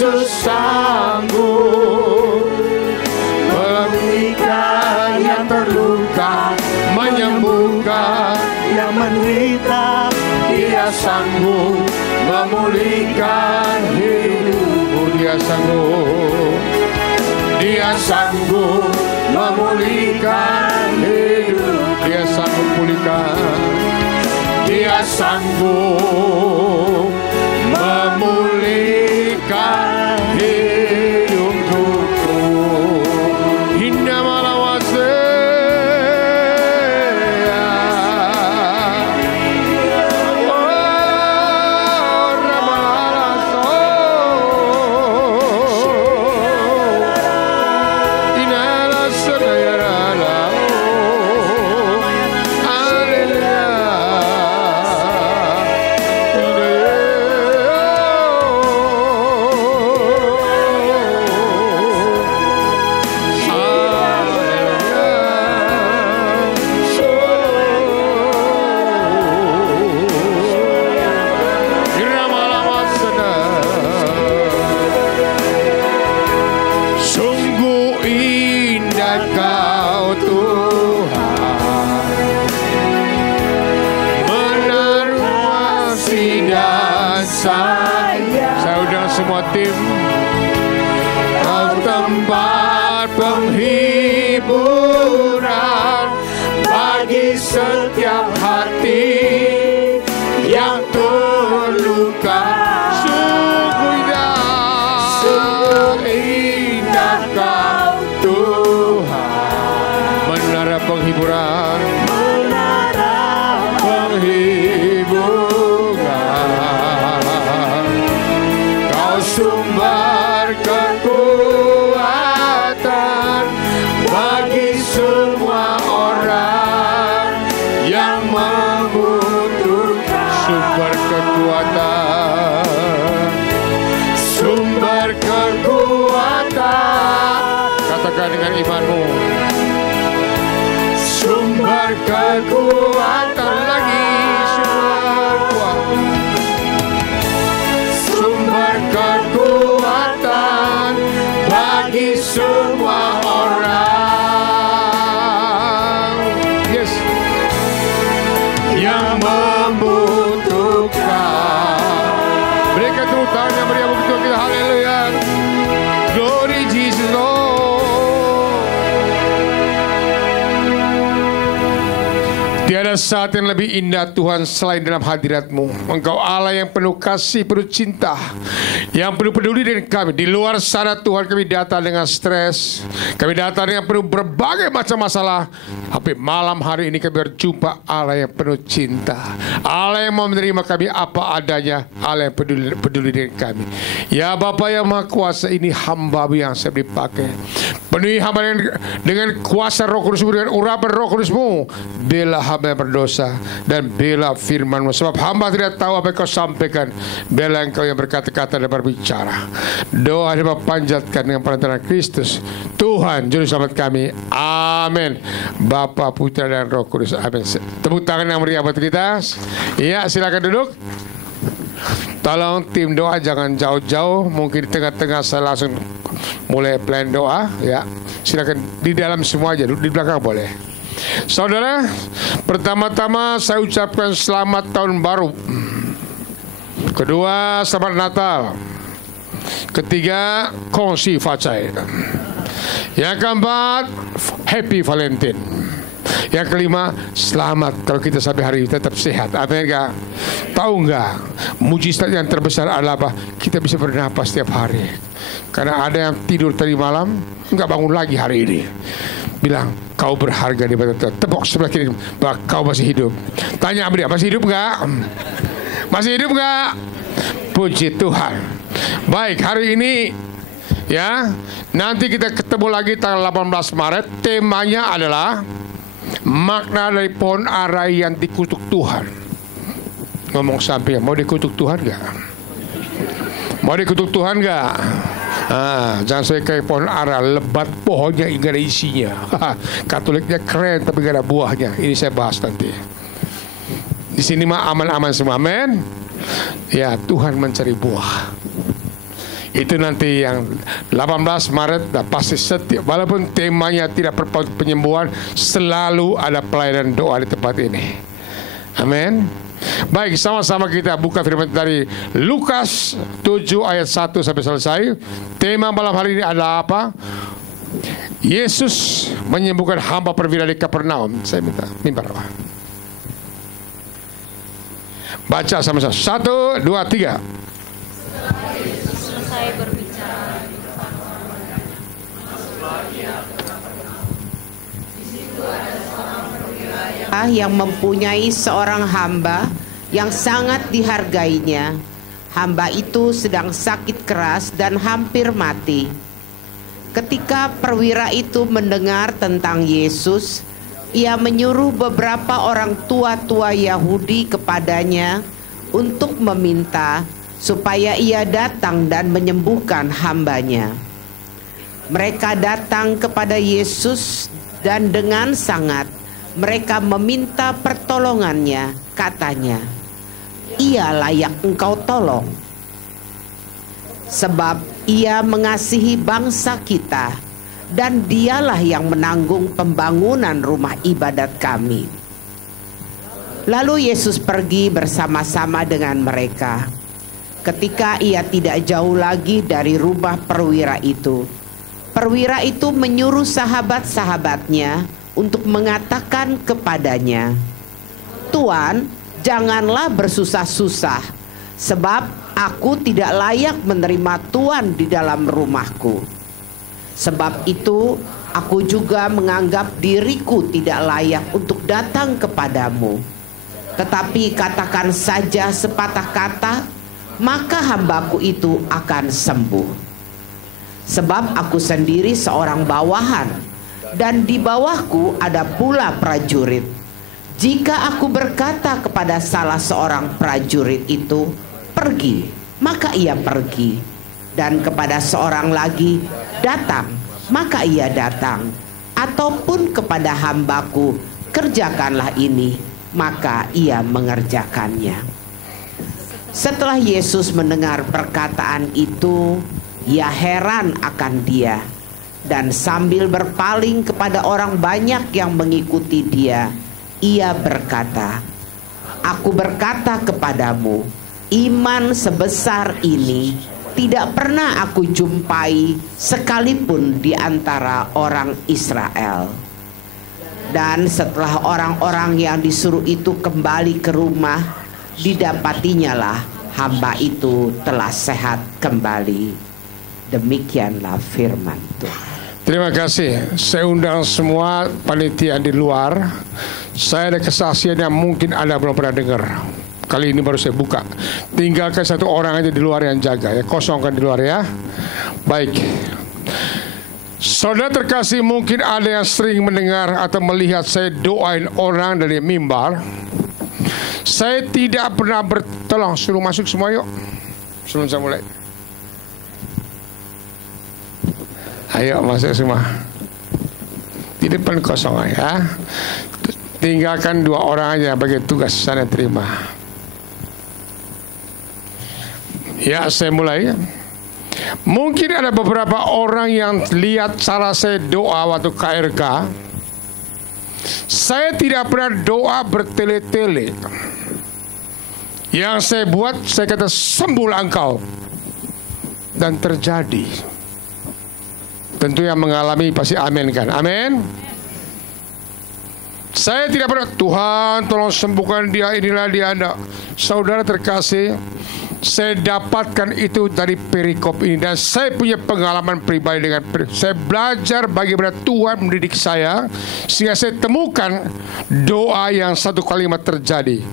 Yesus sanggup memulihkan yang terluka, menyembuhkan yang menderita. Dia sanggup memulihkan hidupmu. Dia sanggup. Dia sanggup memulihkan hidup. Dia sanggup pulihkan. Dia sanggup memulihkan hidupku. Inna malawase. Saya undang semua tim. Kau tempat penghiburan bagi setiap hati yang terluka. Sungguh indah Kau Tuhan. Menara penghiburan. Sumber kekuatan bagi semua orang yang membutuhkan. Sumber kekuatan, sumber kekuatan. Katakan dengan imanmu. Sumber kekuatan lagi. Kekuatan bagi semua orang, yes, yang membutuhkan. Berikan tepuk tangan yang meriah begitu kita. Haleluya. Glory Jesus Lord. Tiada saat yang lebih indah Tuhan selain dalam hadirat-Mu. Engkau Allah yang penuh kasih, penuh cinta, yang penuh peduli dengan kami. Di luar sana Tuhan kami datang dengan stres, kami datang dengan penuh berbagai macam masalah. Tapi malam hari ini kami berjumpa Allah yang penuh cinta, Allah yang mau menerima kami apa adanya, Allah yang peduli dengan kami. Ya Bapa yang Maha Kuasa, ini hamba yang saya dipakai. Penuhi hamba dengan kuasa Roh Kudus-Mu, dengan urapan Roh Kudus-Mu. Bela hamba yang berdosa dan bela firman-Mu, sebab hamba tidak tahu apa yang Kau sampaikan. Bela Engkau yang berkata-kata dan berbicara. Doa hamba panjatkan dengan perantaraan Kristus Tuhan Juru Selamat kami. Amin. Bapa, Putra dan Roh Kudus. Amin. Tepuk tangan yang meriah buat kita. Iya, silakan duduk. Tolong tim doa jangan jauh-jauh. Mungkin di tengah-tengah saya langsung mulai plan doa. Ya, silakan di dalam semua aja. Di belakang boleh. Saudara, pertama-tama saya ucapkan selamat tahun baru. Kedua, selamat Natal. Ketiga, Kongsi Facai. Yang keempat, Happy Valentine. Yang kelima, selamat kalau kita sampai hari ini tetap sehat. Amin enggak? Tahu enggak? Mujizat yang terbesar adalah apa? Kita bisa bernapas setiap hari. Karena ada yang tidur tadi malam enggak bangun lagi hari ini. Bilang, kau berharga di mata Tuhan. Tepuk sebelah kiri, bahwa kau masih hidup. Tanya dia, masih hidup enggak? Masih hidup enggak? Puji Tuhan. Baik, hari ini ya, nanti kita ketemu lagi tanggal 18 Maret. Temanya adalah makna dari pohon ara yang dikutuk Tuhan. Ngomong samping, mau dikutuk Tuhan gak? Mau dikutuk Tuhan gak? Jangan sampai kayak pohon ara, lebat pohonnya gak ada isinya. Katoliknya keren tapi gak ada buahnya. Ini saya bahas nanti. Di sini mah aman-aman semua, amin. Ya, Tuhan mencari buah. Itu nanti yang 18 Maret pasti setiap, walaupun temanya tidak berpaut penyembuhan, selalu ada pelayanan doa di tempat ini. Amin. Baik, sama-sama kita buka firman dari Lukas 7 ayat 1 sampai selesai. Tema malam hari ini adalah apa? Yesus menyembuhkan hamba perwira di Kapernaum. Saya minta mimbar. Baca sama-sama. 1, 2, 3. Setelah Yesus selesai berbicara di depan orang-orang, masuklah ia ke Kapernaum. Di situ ada seorang perwira yang mempunyai seorang hamba yang sangat dihargainya. Hamba itu sedang sakit keras dan hampir mati. Ketika perwira itu mendengar tentang Yesus, ia menyuruh beberapa orang tua-tua Yahudi kepadanya untuk meminta supaya ia datang dan menyembuhkan hambanya. Mereka datang kepada Yesus dan dengan sangat mereka meminta pertolongannya. Katanya, "Ia layak engkau tolong, sebab ia mengasihi bangsa kita, dan dialah yang menanggung pembangunan rumah ibadat kami." Lalu Yesus pergi bersama-sama dengan mereka. Ketika ia tidak jauh lagi dari rumah perwira itu menyuruh sahabat-sahabatnya untuk mengatakan kepadanya, "Tuan, janganlah bersusah-susah, sebab aku tidak layak menerima Tuan di dalam rumahku. Sebab itu aku juga menganggap diriku tidak layak untuk datang kepadamu. Tetapi katakan saja sepatah kata, maka hambaku itu akan sembuh. Sebab aku sendiri seorang bawahan, dan di bawahku ada pula prajurit. Jika aku berkata kepada salah seorang prajurit itu, 'Pergi,' maka ia pergi. Dan kepada seorang lagi, 'Datang,' maka ia datang. Ataupun kepada hambaku, 'Kerjakanlah ini,' maka ia mengerjakannya." Setelah Yesus mendengar perkataan itu, ia heran akan dia. Dan sambil berpaling kepada orang banyak yang mengikuti dia, ia berkata, "Aku berkata kepadamu, iman sebesar ini tidak pernah aku jumpai sekalipun di antara orang Israel." Dan setelah orang-orang yang disuruh itu kembali ke rumah, didapatinya lah hamba itu telah sehat kembali. Demikianlah firman Tuhan. Terima kasih. Saya undang semua panitia di luar. Saya ada kesaksian yang mungkin Anda belum pernah dengar. Kali ini baru saya buka. Tinggalkan satu orang aja di luar yang jaga ya. Kosongkan di luar ya. Baik. Saudara terkasih, mungkin ada yang sering mendengar atau melihat saya doain orang dari mimbar. Saya tidak pernah bertolong. Suruh masuk semua yuk. Sebelum saya mulai. Ayo masuk semua. Di depan kosong ya. Tinggalkan 2 orang aja bagi tugas sana terima. Ya, saya mulai. Mungkin ada beberapa orang yang lihat cara saya doa waktu KRK. Saya tidak pernah doa bertele-tele. Yang saya buat, saya kata, "Sembuhlah engkau." Dan terjadi. Tentu yang mengalami pasti amin kan? Amin. Saya tidak pernah, "Tuhan tolong sembuhkan dia, inilah dia." Anda saudara terkasih, saya dapatkan itu dari perikop ini. Dan saya punya pengalaman pribadi dengan saya belajar bagaimana Tuhan mendidik saya, sehingga saya temukan doa yang satu kalimat terjadi.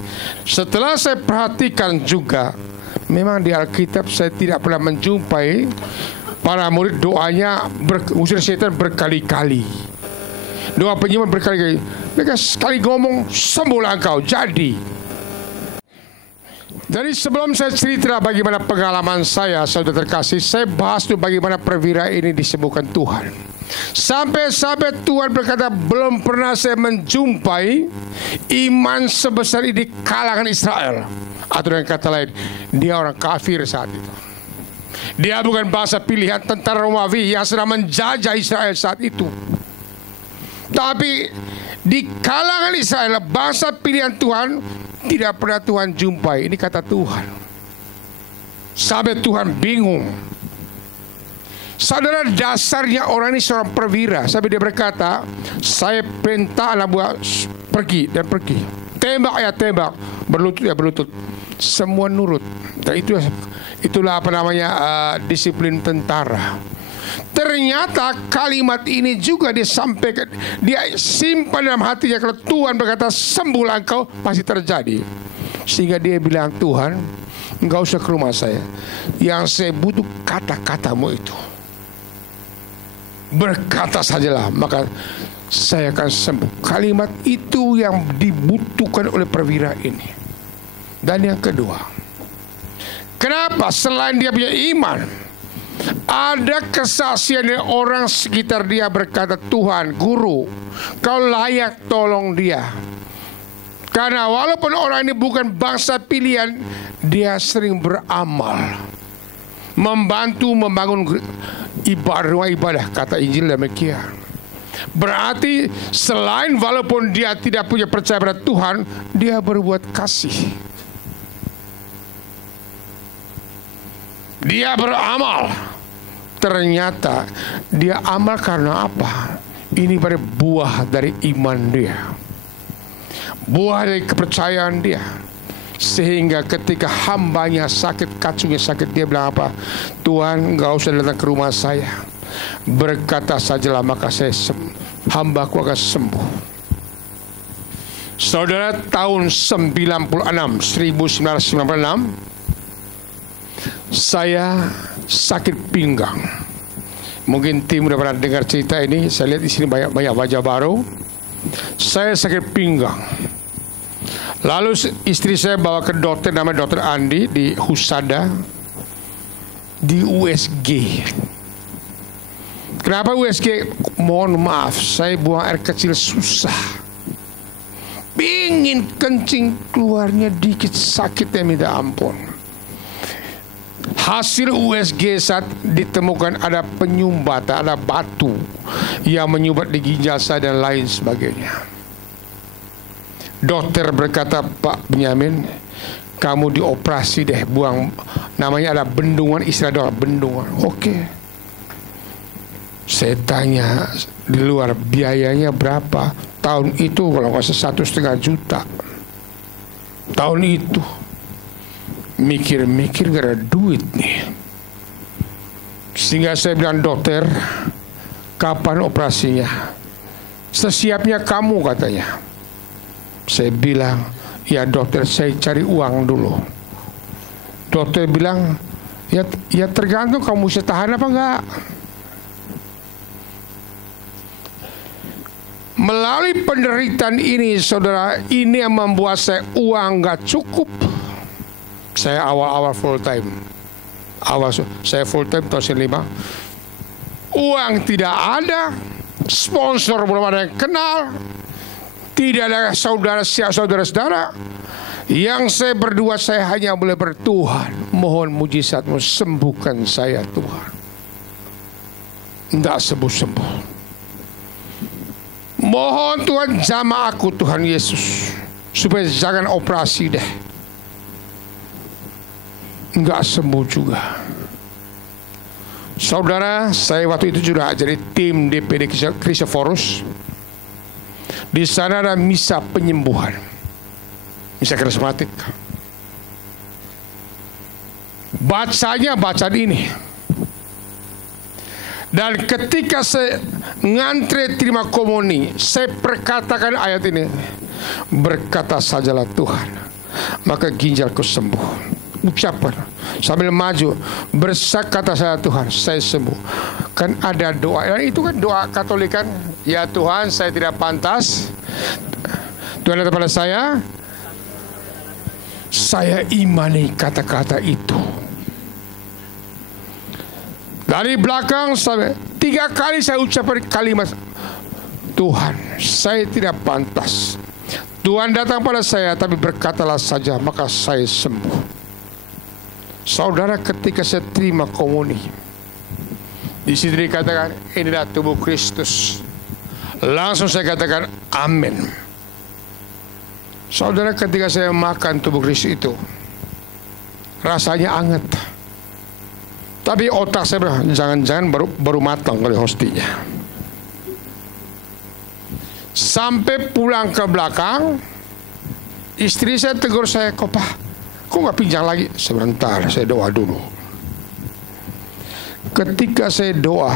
Setelah saya perhatikan juga, memang di Alkitab saya tidak pernah menjumpai para murid doanya usir setan berkali-kali. Doa penyembuhan berkali-kali. Mereka sekali ngomong, "Sembuhlah engkau." Jadi. Jadi sebelum saya cerita bagaimana pengalaman saya, saudara terkasih, saya bahas tuh bagaimana perwira ini disembuhkan Tuhan. Sampai-sampai Tuhan berkata, belum pernah saya menjumpai iman sebesar ini di kalangan Israel. Atau dengan kata lain, dia orang kafir saat itu. Dia bukan bangsa pilihan tentara Romawi yang sedang menjajah Israel saat itu. Tapi di kalangan Israel, bangsa pilihan Tuhan, tidak pernah Tuhan jumpai. Ini kata Tuhan. Sampai Tuhan bingung. Saudara, dasarnya orang ini seorang perwira. Sampai dia berkata, saya perintah anak buah pergi dan pergi. Tembak ya tembak, berlutut ya berlutut. Semua nurut. Dan itulah apa namanya disiplin tentara. Ternyata kalimat ini juga disampaikan, dia simpan dalam hatinya. Kalau Tuhan berkata sembuhlah engkau, pasti terjadi. Sehingga dia bilang, Tuhan, enggak usah ke rumah saya. Yang saya butuh kata-katamu itu. Berkata sajalah, maka saya akan sembuh. Kalimat itu yang dibutuhkan oleh perwira ini. Dan yang kedua, kenapa selain dia punya iman, ada kesaksian dari orang sekitar dia berkata, Tuhan, Guru, kau layak tolong dia. Karena walaupun orang ini bukan bangsa pilihan, dia sering beramal, membantu membangun rumah ibadah, kata Injil demikian. Berarti selain walaupun dia tidak punya percaya pada Tuhan, dia berbuat kasih. Dia beramal. Ternyata dia amal karena apa? Ini pada buah dari iman dia, buah dari kepercayaan dia. Sehingga ketika hambanya sakit, kacungnya sakit, dia bilang apa? Tuhan, enggak usah datang ke rumah saya. Berkata sajalah, maka hambaku akan sembuh. Saudara, tahun 1996, saya sakit pinggang. Mungkin tim udah pernah dengar cerita ini. Saya lihat di sini banyak wajah baru. Saya sakit pinggang. Lalu istri saya bawa ke dokter, namanya Dokter Andi di Husada, di USG. Kenapa USG? Mohon maaf, saya buang air kecil susah. Pingin kencing, keluarnya dikit, sakitnya minta ampun. Hasil USG saat ditemukan ada penyumbatan, ada batu yang menyumbat di ginjal saya dan lain sebagainya. Dokter berkata, Pak Benyamin, kamu dioperasi deh, buang, namanya ada bendungan, istilah doang, bendungan. Oke. Saya tanya di luar biayanya berapa? Tahun itu kalau nggak salah 1,5 juta. Tahun itu mikir-mikir gak ada duit nih. Sehingga saya bilang, dokter, kapan operasinya? Sesiapnya kamu, katanya. Saya bilang, ya dokter, saya cari uang dulu. Dokter bilang, ya tergantung kamu bisa tahan apa enggak. Melalui penderitaan ini, saudara, ini yang membuat saya uang enggak cukup. Saya awal-awal full time. Saya full time tahun 5. Uang tidak ada, sponsor belum ada yang kenal. Tidak ada saudara-saudara. Yang saya berdua, saya hanya boleh bertuhan, mohon mujizatmu, sembuhkan saya Tuhan. Tidak sembuh-sembuh. Mohon Tuhan jamah aku Tuhan Yesus, supaya jangan operasi deh. Enggak sembuh juga. Saudara, saya waktu itu juga jadi tim DPD Kristoforus. Di sana ada misa penyembuhan, misa karismatik. Bacanya bacaan ini. Dan ketika saya ngantre terima komuni, saya perkatakan ayat ini. Berkata sajalah Tuhan, maka ginjalku sembuh. Ucapan sambil maju, berkata saya Tuhan, saya sembuh. Kan ada doa, dan itu kan doa Katolik kan. Ya Tuhan, saya tidak pantas, Tuhan datang pada saya imani kata-kata itu. Dari belakang sampai 3 kali saya ucapkan kalimat, Tuhan, saya tidak pantas, Tuhan datang pada saya, tapi berkatalah saja, maka saya sembuh. Saudara, ketika saya terima komuni, di situ dikatakan inilah tubuh Kristus. Langsung saya katakan amin. Saudara, ketika saya makan tubuh Kristus itu, rasanya anget. Tapi otak saya bilang, jangan-jangan baru matang oleh hostinya. Sampai pulang ke belakang, istri saya tegur saya, kok nggak pinjang lagi? Sebentar, saya doa dulu. Ketika saya doa,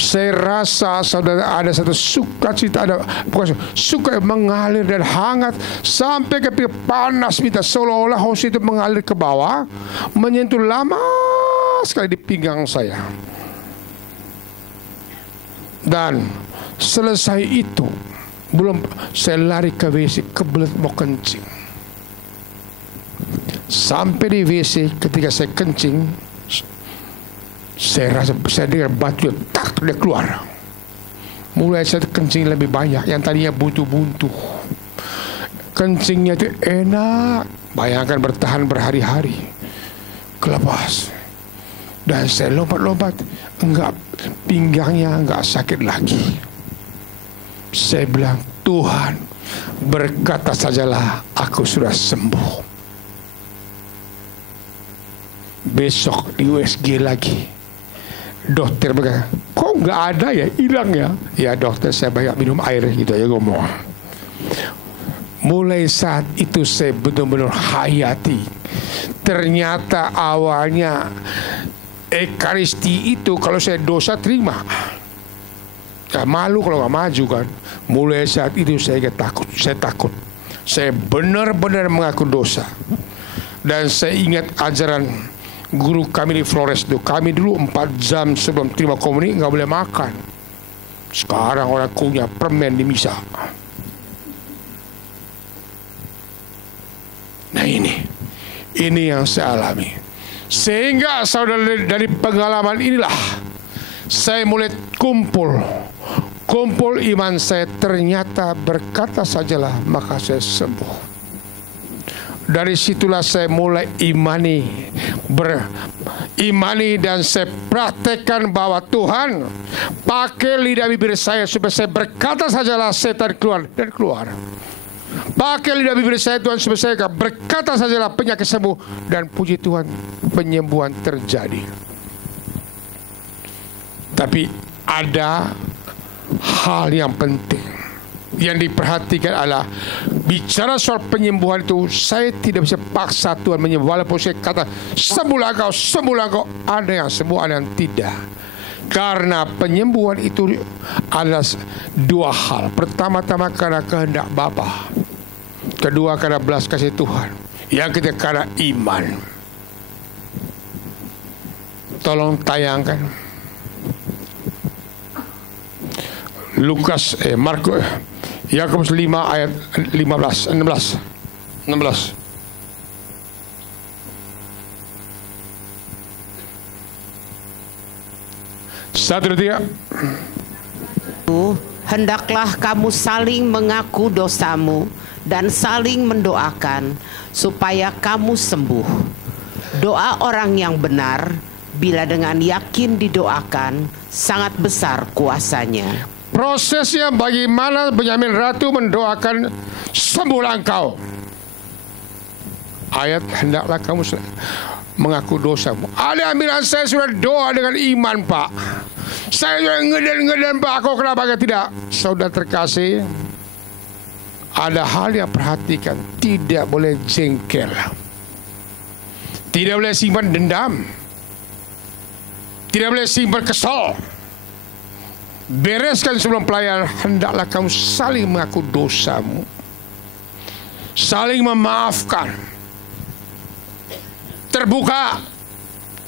saya rasa saudara ada satu sukacita, bukan suka mengalir dan hangat sampai ke panas, minta seolah-olah host itu mengalir ke bawah, menyentuh lama sekali di pinggang saya. Dan selesai itu, belum saya lari ke WC, kebelet mau kencing. Sampai di WC, ketika saya kencing, saya rasa saya dengar batu tak dia keluar. Mulai saya kencing lebih banyak. Yang tadinya buntu-buntu, kencingnya itu enak. Bayangkan bertahan berhari-hari, kelepas. Dan saya lompat-lompat, enggak, pinggangnya enggak sakit lagi. Saya bilang, Tuhan, berkata sajalah aku sudah sembuh. Besok di USG lagi, dokter berkata, kok nggak ada ya, hilang ya? Ya dokter, saya banyak minum air, gitu ya ngomong. Mulai saat itu saya benar-benar hayati. Ternyata awalnya Ekaristi itu kalau saya dosa terima. Ya, malu kalau nggak maju kan. Mulai saat itu saya takut. Saya benar-benar mengaku dosa. Dan saya ingat ajaran guru kami di Flores itu. Kami dulu 4 jam sebelum terima komuni nggak boleh makan. Sekarang orang punya permen di misa. Nah ini yang saya alami. Sehingga saudara, dari pengalaman inilah saya mulai kumpul iman saya. Ternyata berkata sajalah maka saya sembuh. Dari situlah saya mulai berimani dan saya praktekkan bahwa Tuhan pakai lidah bibir saya supaya saya berkata sajalah setan keluar dan keluar. Pakai lidah bibir saya Tuhan supaya saya berkata sajalah penyakit sembuh, dan puji Tuhan penyembuhan terjadi. Tapi ada hal yang penting yang diperhatikan adalah bicara soal penyembuhan itu, saya tidak bisa paksa Tuhan menyembuh. Walaupun saya kata sembuhlah kau, ada yang sembuh, ada yang tidak. Karena penyembuhan itu adalah 2 hal. Pertama-tama karena kehendak Bapa, kedua karena belas kasih Tuhan, yang ketiga karena iman. Tolong tayangkan Markus Yakobus 5 ayat 16. 1, 2, 3. Hendaklah kamu saling mengaku dosamu dan saling mendoakan supaya kamu sembuh. Doa orang yang benar bila dengan yakin didoakan sangat besar kuasanya. Prosesnya bagaimana Benyamin Ratu mendoakan sembuhlah engkau. Ayat hendaklah kamu mengaku dosamu. Ada yang bilang saya sudah doa dengan iman Pak. Saya sudah ngeden Pak. Kok kenapa tidak? Saudara terkasih, ada hal yang perhatikan. Tidak boleh jengkel. Tidak boleh simpan dendam. Tidak boleh simpan kesal. Bereskan sebelum pelayanan. Hendaklah kamu saling mengaku dosamu, saling memaafkan. Terbuka.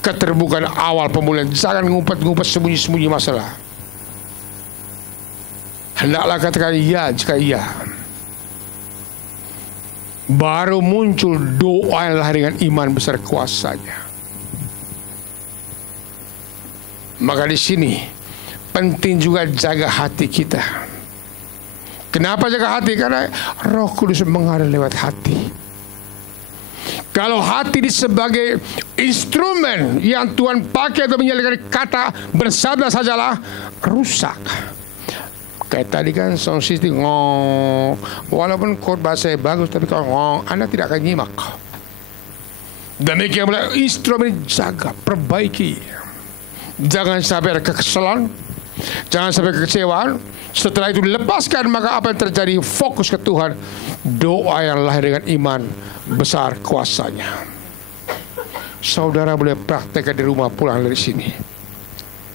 Keterbukaan awal pemulihan. Jangan ngumpet-ngumpet sembunyi-sembunyi masalah. Hendaklah katakan iya jika iya. Baru muncul doa yang lahir dengan iman besar kuasanya. Maka di sini penting juga jaga hati kita. Kenapa jaga hati? Karena Roh Kudus mengalir lewat hati. Kalau hati ini sebagai instrumen yang Tuhan pakai untuk menyalakan kata bersabda sajalah, rusak. Kayak tadi kan sound system ngong, walaupun khotbah saya bagus, tapi kalau ngong, Anda tidak akan nyimak. Demikian pula instrumen, jaga, perbaiki. Jangan sampai ada kekesalan, jangan sampai kekecewaan. Setelah itu lepaskan, maka apa yang terjadi? Fokus ke Tuhan. Doa yang lahir dengan iman besar kuasanya. Saudara boleh praktekkan di rumah pulang dari sini.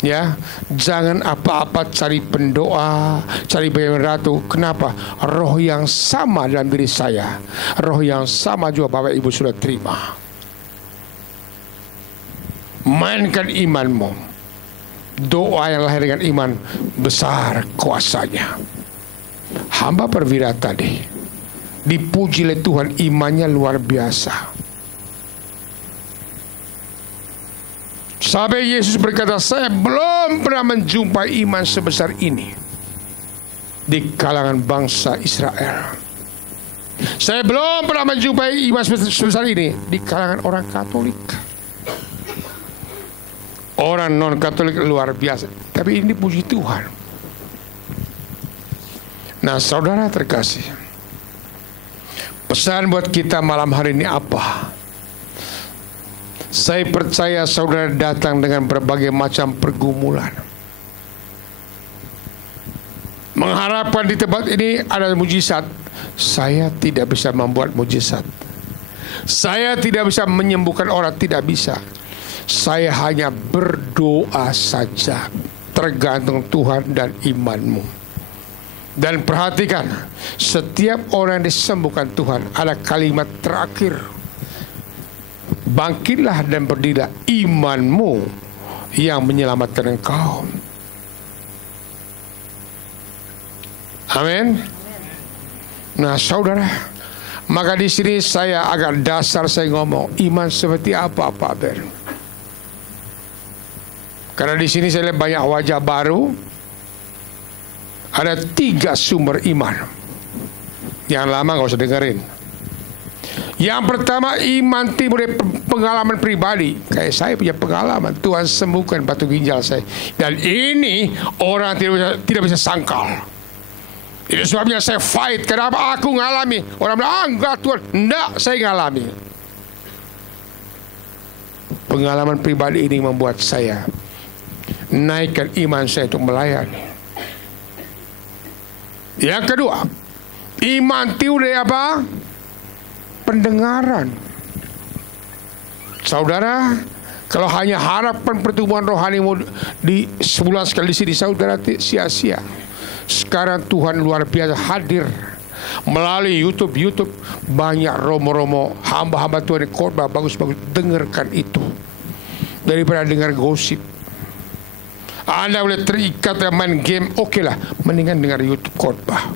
Ya, jangan apa-apa cari pendoa, cari bagaimana ratu. Kenapa? Roh yang sama dalam diri saya, roh yang sama juga Bapak Ibu sudah terima. Mainkan imanmu. Doa yang lahir dengan iman besar kuasanya. Hamba perwira tadi dipuji oleh Tuhan, imannya luar biasa. Sampai Yesus berkata, saya belum pernah menjumpai iman sebesar ini di kalangan bangsa Israel. Saya belum pernah menjumpai iman sebesar ini di kalangan orang Katolik. Orang non-Katolik luar biasa. Tapi ini puji Tuhan. Nah, saudara terkasih, pesan buat kita malam hari ini apa? Saya percaya saudara datang dengan berbagai macam pergumulan, mengharapkan di tempat ini ada mujizat. Saya tidak bisa membuat mujizat. Saya tidak bisa menyembuhkan orang, tidak bisa. Saya hanya berdoa saja, tergantung Tuhan dan imanmu. Dan perhatikan, setiap orang yang disembuhkan Tuhan ada kalimat terakhir, bangkitlah dan berdirilah, imanmu yang menyelamatkan engkau. Amin. Nah, saudara, maka di sini saya agak dasar saya ngomong iman seperti apa, Pak Ber? Karena di sini saya lihat banyak wajah baru. Ada 3 sumber iman. Yang lama nggak usah dengerin. Yang pertama, iman timbul dari pengalaman pribadi. Kayak saya punya pengalaman, Tuhan sembuhkan batu ginjal saya. Dan ini orang tidak bisa sangkal. Itu sebabnya saya fight. Kenapa aku ngalami? Orang bilang, enggak Tuhan. Enggak, saya ngalami. Pengalaman pribadi ini membuat saya naikkan iman saya untuk melayani. Yang kedua, iman timbul dari apa? Pendengaran. Saudara, kalau hanya harapan pertumbuhan rohani di sebulan sekali di sini, saudara sia-sia. Sekarang Tuhan luar biasa hadir melalui YouTube banyak romo-romo hamba-hamba Tuhan yang khotbah bagus-bagus. Dengarkan itu daripada dengar gosip. Anda boleh terikat dan main game, oke lah, mendingan dengar YouTube khotbah,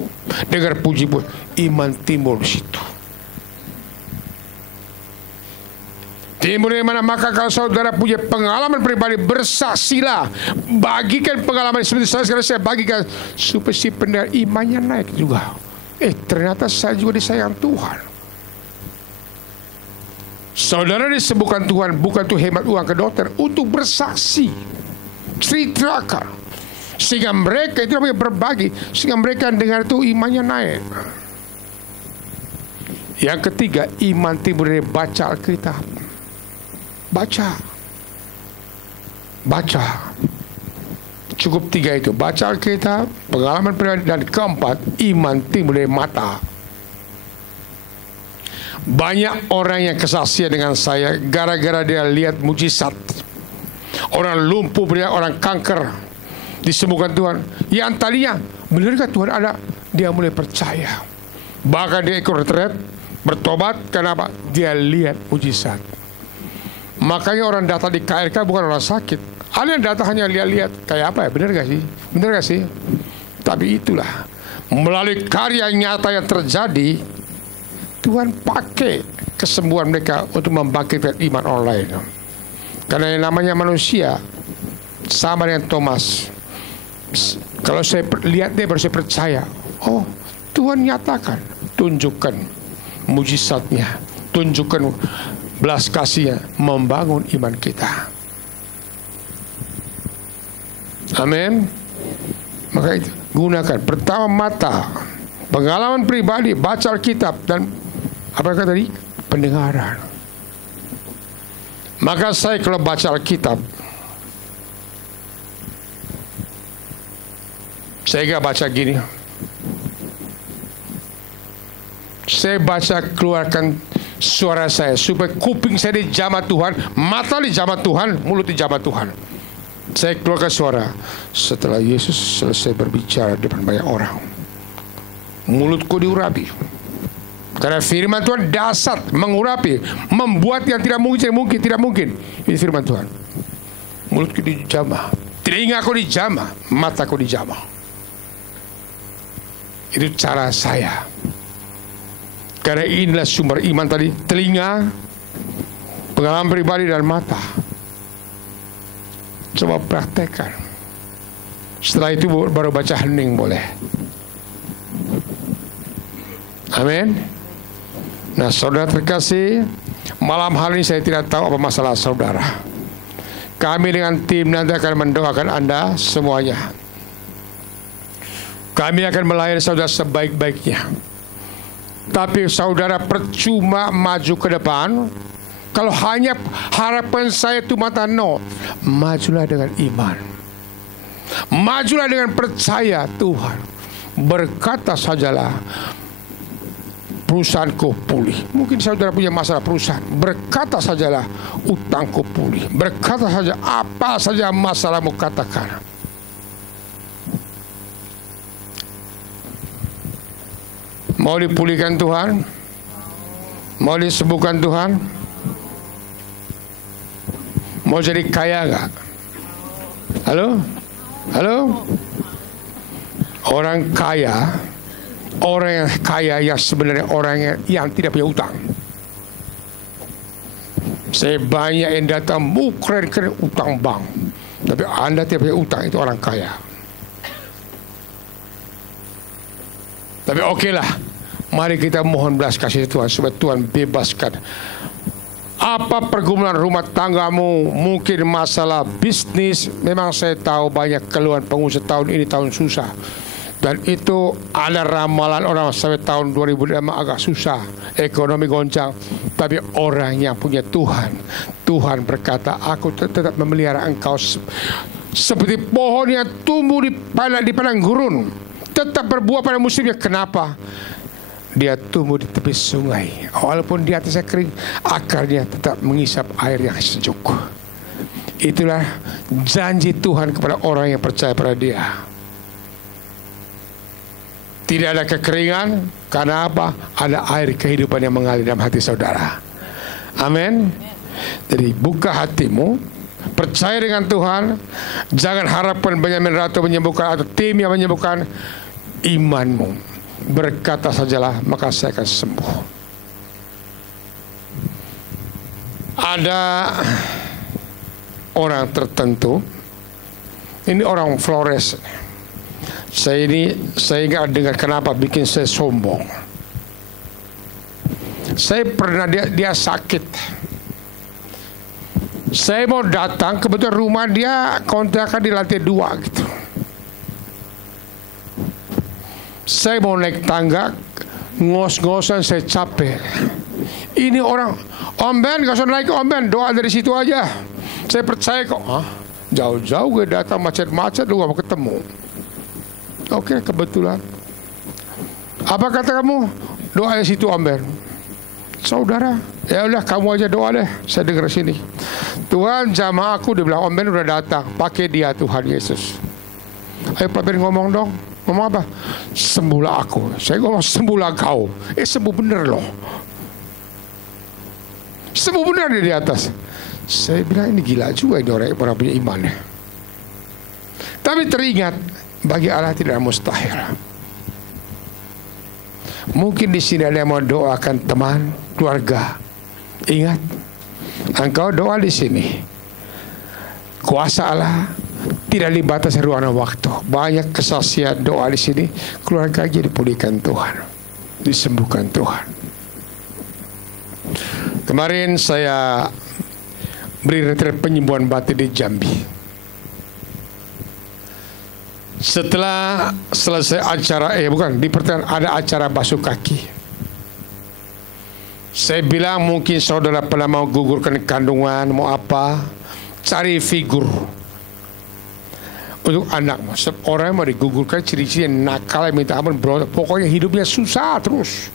dengar puji-puji, iman timbul di situ. Timbul dari mana? Maka kalau saudara punya pengalaman pribadi, bersaksilah, bagikan pengalaman seperti saya sekarang saya bagikan, supaya si pendengar imannya naik juga. Ternyata saya juga disayang Tuhan. Saudara disembuhkan Tuhan bukan untuk hemat uang ke dokter, untuk bersaksi, ceritakan, sehingga mereka itu namanya berbagi, sehingga mereka dengar itu imannya naik. Yang ketiga, iman timbul dari baca Alkitab. Baca. Cukup 3 itu. Baca Alkitab, pengalaman pribadi, dan keempat, iman timbul dari mata. Banyak orang yang kesaksian dengan saya gara-gara dia lihat mujizat. Orang lumpuh, orang kanker disembuhkan Tuhan. Yang tadinya, benarkah Tuhan ada? Dia mulai percaya. Bahkan dia ikut retret, bertobat. Kenapa? Dia lihat mujizat. Makanya orang datang di KRK bukan orang sakit. Ada yang datang hanya lihat-lihat. Kayak apa ya? Benar gak sih? Tapi itulah, melalui karya nyata yang terjadi, Tuhan pakai kesembuhan mereka untuk membangkitkan iman orang lain. Karena yang namanya manusia sama dengan Thomas. Kalau saya lihat dia baru saya percaya. Oh, Tuhan nyatakan, tunjukkan mujizatnya. tunjukkan belas kasih-Nya, membangun iman kita. Amin. Maka itu gunakan pertama mata, pengalaman pribadi, baca Alkitab, dan apa kata tadi? Pendengaran. Maka saya kalau baca Alkitab, saya gak baca gini. Saya baca keluarkan suara saya supaya kuping saya dijamah Tuhan, mata dijamah Tuhan, mulut dijamah Tuhan. Saya keluarkan suara setelah Yesus selesai berbicara depan banyak orang. Mulutku diurapi. Karena firman Tuhan dasar mengurapi, membuat yang tidak mungkin tidak mungkin. Ini firman Tuhan. Mulutku dijamah, telingaku dijamah, mataku dijamah. Itu cara saya. Karena inilah sumber iman tadi, telinga, pengalaman pribadi, dan mata. Coba praktekkan. Setelah itu baru baca hening boleh. Amin. Nah, saudara terkasih, malam hari ini saya tidak tahu apa masalah saudara. Kami dengan tim nanti akan mendoakan Anda semuanya. Kami akan melayani saudara sebaik-baiknya. Tapi saudara percuma maju ke depan kalau hanya harapan saya itu mata no. Majulah dengan iman. Majulah dengan percaya Tuhan. Berkata sajalah, perusahaanku pulih. Mungkin saudara punya masalah perusahaan. Berkata sajalah, utangku pulih. Berkata saja apa saja masalahmu, katakan. Mau dipulihkan Tuhan? Mau disembuhkan Tuhan? Mau jadi kaya gak? Halo? Halo? Orang kaya, orang yang kaya yang sebenarnya orang yang tidak punya utang. Saya banyak yang datang keren-keren utang bank, tapi Anda tidak punya utang, itu orang kaya. Tapi okelah, mari kita mohon belas kasih Tuhan supaya Tuhan bebaskan. Apa pergumulan rumah tanggamu, mungkin masalah bisnis. Memang saya tahu banyak keluhan pengusaha tahun ini tahun susah. Dan itu ada ramalan orang sampai tahun 2005 agak susah, ekonomi goncang. Tapi orang yang punya Tuhan, Tuhan berkata, aku tetap memelihara engkau seperti pohon yang tumbuh di padang gurun, tetap berbuah pada musimnya. Kenapa? Dia tumbuh di tepi sungai, walaupun di atasnya kering, akarnya tetap mengisap air yang sejuk. Itulah janji Tuhan kepada orang yang percaya pada Dia. Tidak ada kekeringan. Karena apa? Ada air kehidupan yang mengalir dalam hati saudara. Amin. Jadi buka hatimu, percaya dengan Tuhan. Jangan harapkan Benyamin Ratu menyembuhkan atau tim yang menyembuhkan. Imanmu, berkata sajalah, maka saya akan sembuh. Ada orang tertentu, ini orang Flores. Saya nggak dengar kenapa bikin saya sombong. Saya pernah dia sakit. Saya mau datang, kebetulan rumah dia kontrakan di lantai 2 gitu. Saya mau naik tangga, ngos-ngosan, saya capek. Ini orang, Om Ben, gak usah naik Om Ben, doa dari situ aja. Saya percaya kok. Jauh-jauh gue datang macet-macet, lu gak mau ketemu. Oke, kebetulan. Apa kata kamu? Doa di situ Om Ben. Saudara, ya udah kamu aja doa deh. Saya dengar sini. Tuhan, jamaah aku, dia bilang Om Ben udah datang. Pakai dia Tuhan Yesus. Ayo Pak Ben ngomong dong. Ngomong apa? Sembuhlah aku. Saya ngomong sembuhlah kau. Sembuh bener loh. Sembuh bener di atas. Saya bilang ini gila juga ini orang punya iman. Tapi teringat, bagi Allah tidak mustahil. Mungkin di sini ada yang mau doakan teman, keluarga. Ingat, engkau doa di sini. Kuasa Allah tidak dibatasi ruang dan waktu. Banyak kesaksian doa di sini. Keluarga aja dipulihkan Tuhan, disembuhkan Tuhan. Kemarin saya beri retret penyembuhan batin di Jambi. Setelah selesai acara, di pertengahan ada acara basuh kaki. Saya bilang mungkin saudara pernah mau gugurkan kandungan, mau apa, cari figur untuk anakmu. Orang yang mau digugurkan ciri-ciri nakal, minta ampun, pokoknya hidupnya susah terus.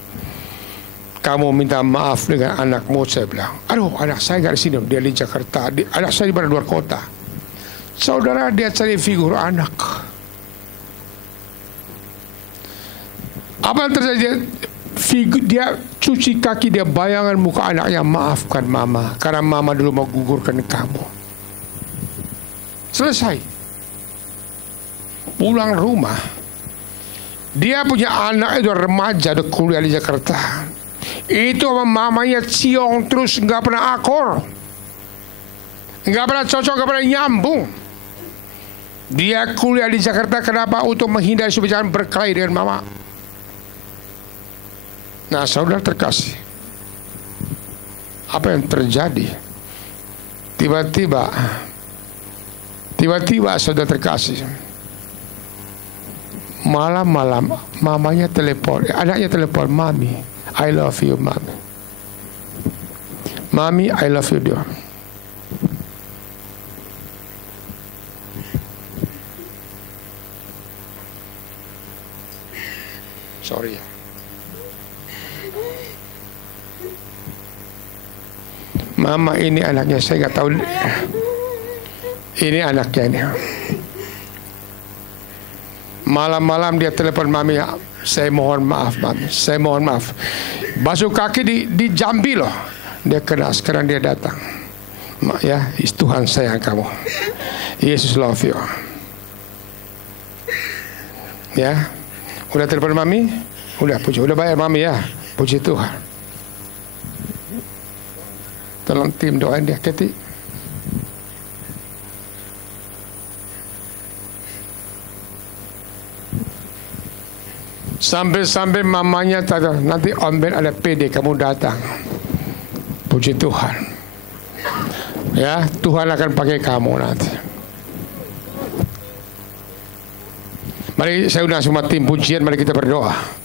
Kamu minta maaf dengan anakmu, saya bilang. Aduh, anak saya nggak di sini, dia di Jakarta. Anak saya di mana, luar kota. Saudara, dia cari figur anak. Apa yang terjadi? Dia cuci kaki, dia bayangan muka anaknya, maafkan mama karena mama dulu mau gugurkan kamu. Selesai. Pulang rumah, dia punya anak itu remaja, udah kuliah di Jakarta. Itu sama mamanya ciong terus, nggak pernah akur, nggak pernah cocok, nggak pernah nyambung. Dia kuliah di Jakarta, kenapa? Untuk menghindari supaya jangan berkelahi dengan mama. Nah, saudara terkasih, apa yang terjadi? Tiba-tiba saudara terkasih, malam-malam mamanya telepon, anaknya telepon, Mami, I love you, Mami. Mami, I love you, dear. Sorry ya. Mama, ini anaknya, saya nggak tahu. Ini anaknya ini. Malam-malam dia telepon, Mami, saya mohon maaf, Mami, saya mohon maaf. Basuh kaki di Jambi loh. Dia kena, sekarang dia datang. Ya, Tuhan sayang kamu. Yesus love you. Ya, udah telepon Mami, udah puji, udah bayar Mami ya, puji Tuhan. Tolong tim doain dia, Keti. Sampai mamanya nanti Om Ben ada PD, kamu datang. Puji Tuhan. Ya, Tuhan akan pakai kamu nanti. Mari saya undang semua tim pujian, mari kita berdoa.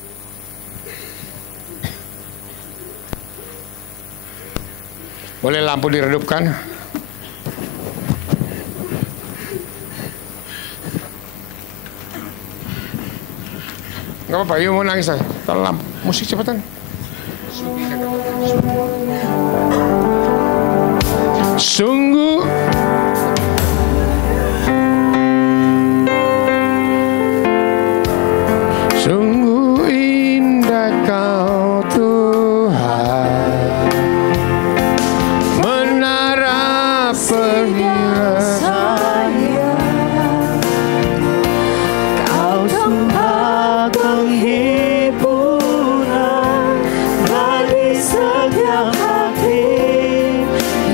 Boleh lampu diredupkan? Gak apa-apa, yuk mau nangis aja. Tolong lampu, musik cepetan. Sungguh sungguh indah Kau Tuhan, menara perwira saya, Kau tempat penghiburan bagi setiap hati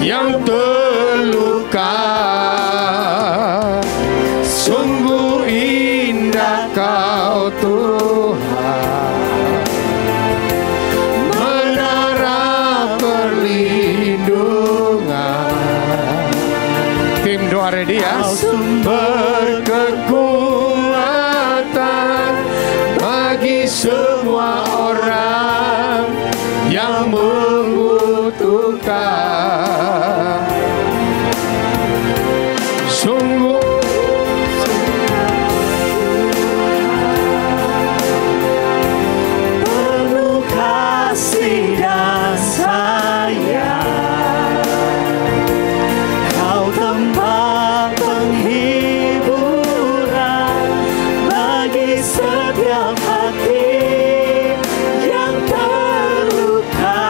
yang terluka. Sungguh indah Kau Tuhan, menara perlindungan. Tim doa ready ya. Sumber kekuatan bagi semua orang yang membutuhkan. Sungguh penuh kasih dan sayang, Kau tempat penghiburan bagi setiap hati yang terluka.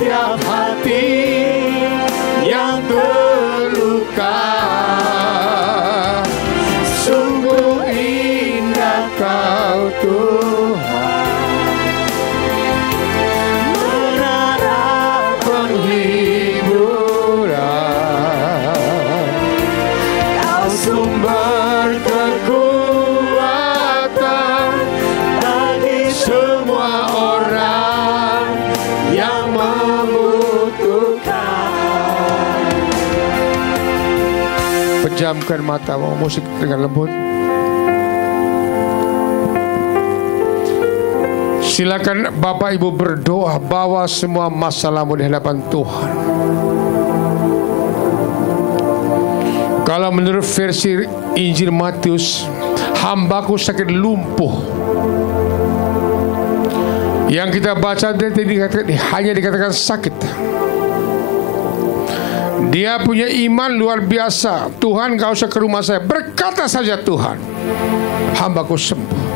setiap hati yang terluka. Sungguh indah Kau Tuhan, menara penghiburan. Kau sumber kekuatan bagi semua orang yang membutuhkan. Pejamkan matamu, musik dengan lembut. Silakan Bapak Ibu berdoa, bawa semua masalahmu di hadapan Tuhan. Kalau menurut versi Injil Matius, hambaku sakit lumpuh. Yang kita baca hanya dikatakan sakit. Dia punya iman luar biasa. Tuhan, gak usah ke rumah saya, berkata saja Tuhan, hambaku sembuh.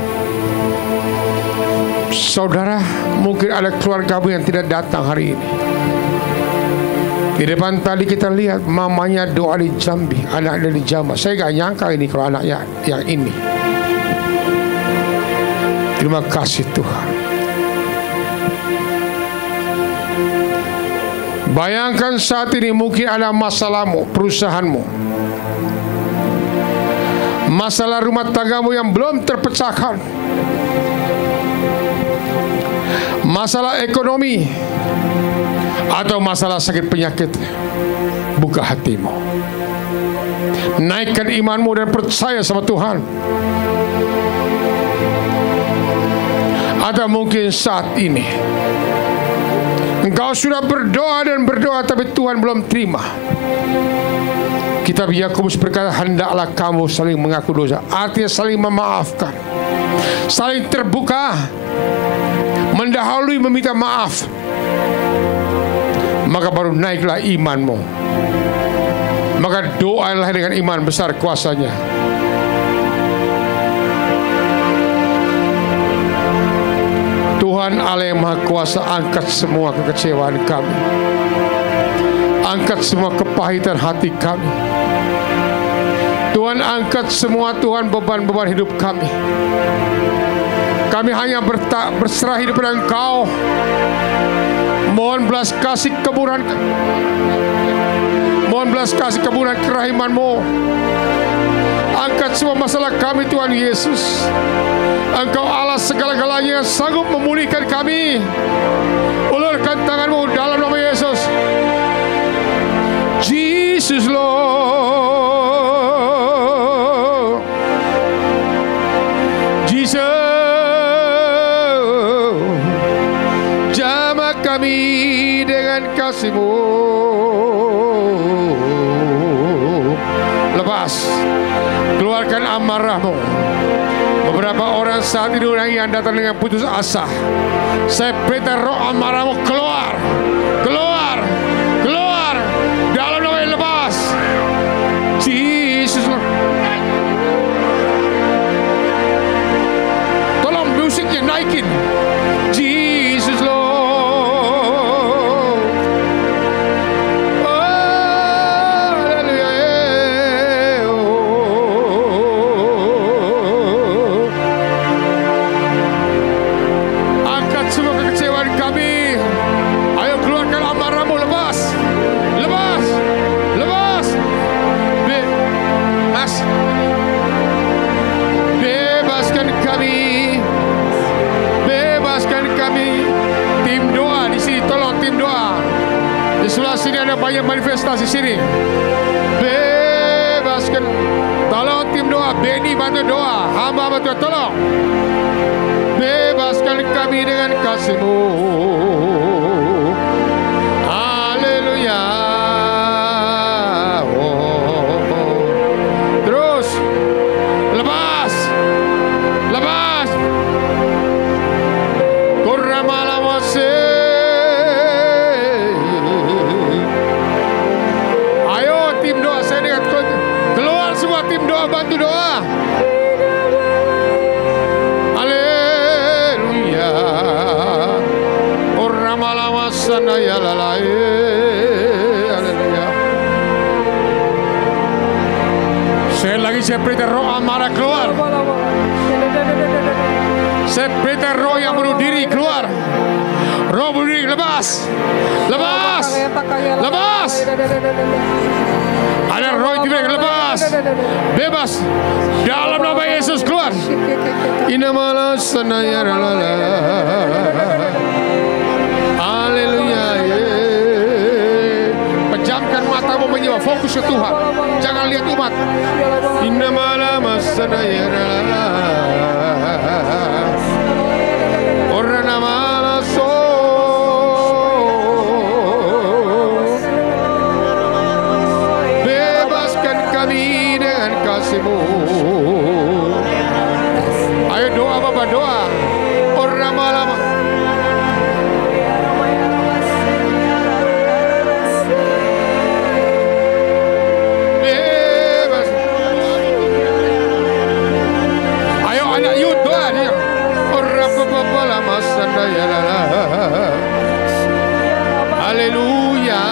Saudara, mungkin ada keluargamu yang tidak datang hari ini. Di depan tadi kita lihat mamanya doa di Jambi, anaknya di Jambi. Saya gak nyangka ini kalau anaknya yang ini. Terima kasih Tuhan. Bayangkan saat ini mungkin ada masalahmu, perusahaanmu, masalah rumah tanggamu yang belum terpecahkan, masalah ekonomi, atau masalah sakit penyakit. Buka hatimu, naikkan imanmu dan percaya sama Tuhan. Atau mungkin saat ini engkau sudah berdoa dan berdoa, tapi Tuhan belum terima. Kitab Yakobus berkata, hendaklah kamu saling mengaku dosa. Artinya saling memaafkan, saling terbuka, mendahului meminta maaf. Maka baru naiklah imanmu. Maka doalah dengan iman besar kuasanya. Tuhan Allah yang Maha Kuasa, angkat semua kekecewaan kami, angkat semua kepahitan hati kami. Tuhan, angkat semua Tuhan beban-beban hidup kami. Kami hanya berserah hidup pada Engkau. Mohon belas kasih kemurahan, mohon belas kasih kemurahan kerahiman-Mu. Angkat semua masalah kami Tuhan Yesus. Engkau Allah segala-galanya yang sanggup memulihkan kami. Ulurkan tangan-Mu dalam nama Yesus. Jesus Lord, Jesus, jamah kami dengan kasih-Mu. Lepas, keluarkan amarah-Mu. Beberapa orang saat ini orang yang datang dengan putus asa, saya perintah roh amarah-Mu keluar, keluar, keluar dalam nama yang lepas. Jesus, tolong musiknya naikin. Jesus Lord. Di sebelah sini ada banyak manifestasi sini. Bebaskan. Tolong tim doa. Benny bantu doa. Hamba bantu tolong. Bebaskan kami dengan kasih-Mu. Haleluya. Terus. Lepas. Lepas. Kuramalamose. Tim doa, bantu doa. Haleluya. Ramalamasana yalalai. Haleluya. Sekali lagi saya perintah roh amarah keluar. Saya perintah roh yang bunuh diri keluar. Roh bunuh diri lepas. Lepas. Lepas. Ada roh itu lepas. Bebas. Dalam nama Yesus keluar. Inamalasana yalalai. Haleluya. Pejamkan matamu menyimak, fokus ke Tuhan. Jangan lihat umat. Inamalasana yalalai. Bebaskan kami dengan kasih-Mu. Ayo doa Bapak, doa. Orang malam. Bebas. Ayo anak yud doa dia. Orang Bapak lama sandaya. Haleluya.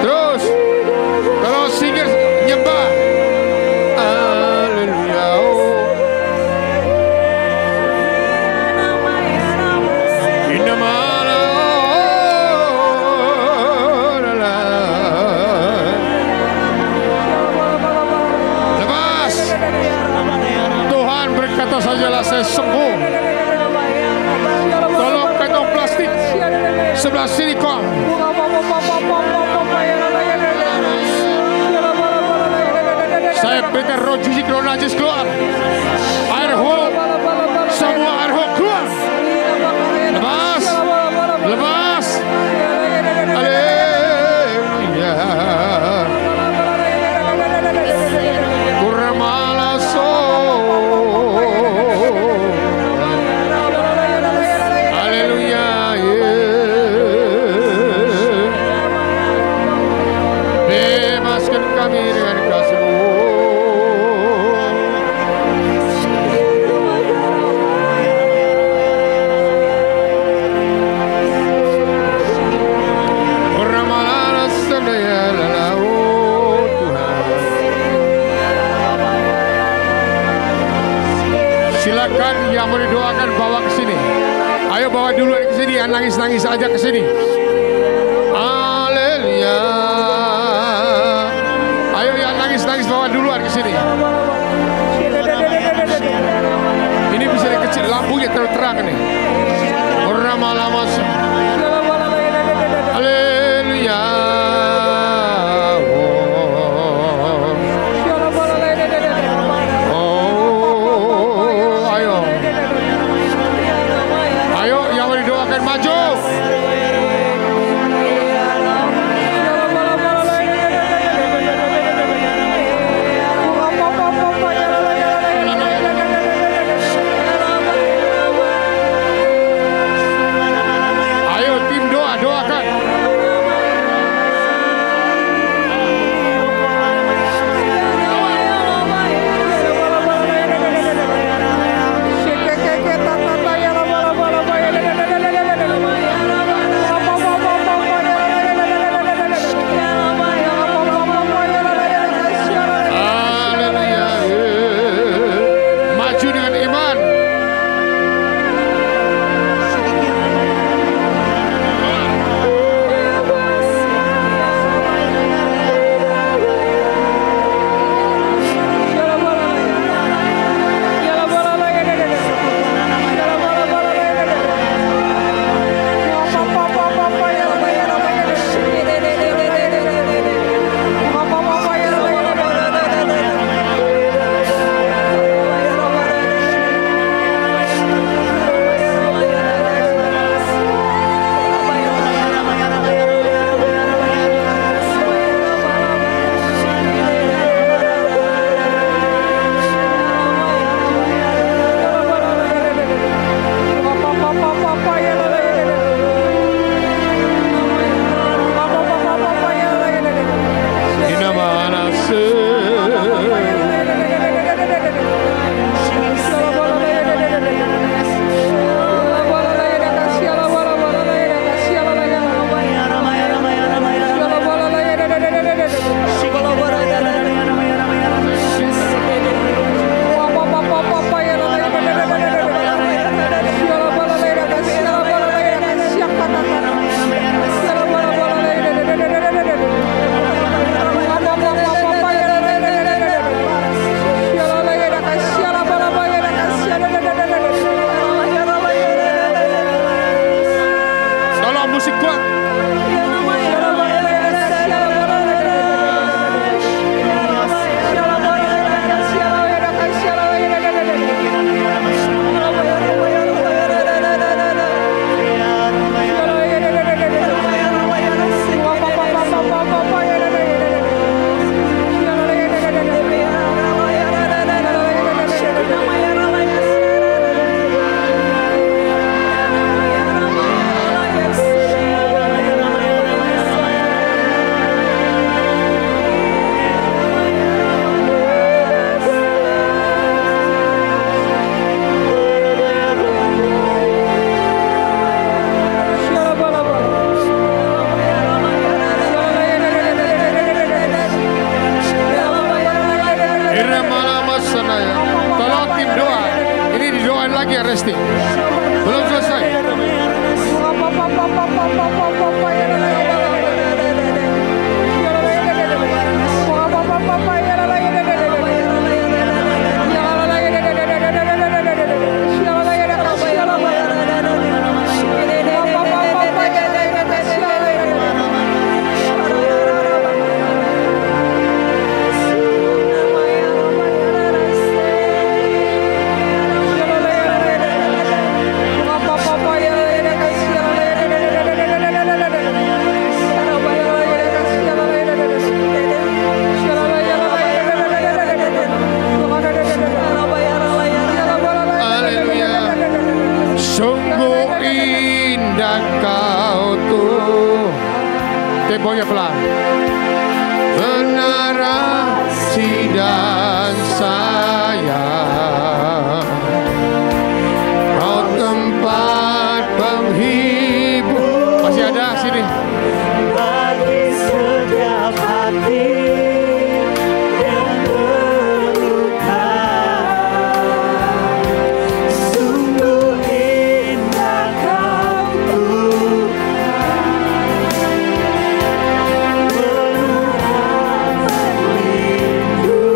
Terus kalau singir nyembah. Haleluya. Lepas. Tuhan berkata sajalah saya sembuh. Tolong kantong plastik sebelah sini kau. Saya perintah roh jijik, roh najis keluar. Air hol, semua air hol keluar. Lepas, lepas. Haleluya. Kuramalaso. Haleluya. Bebaskan kami dengan kasih-Mu. Silakan yang mau didoakan bawa ke sini. Ayo bawa duluan ke sini, yang nangis-nangis aja ke sini. Haleluya. Ayo yang nangis-nangis bawa duluan ke sini. Ini bisa dikecil, lampunya terlalu terang nih. Orang malam. Haleluya. masih kuat. Tolong tim doa. Ini didoain lagi ya Resti. Belum selesai. Sungguh indah kau tuh. Temponya pelan. Generasi dan sayang, kau tempat penghibur. Masih ada sini. Bagi setiap hati yang terluka, sungguh indah kau Tuhan, penuh perlindungan.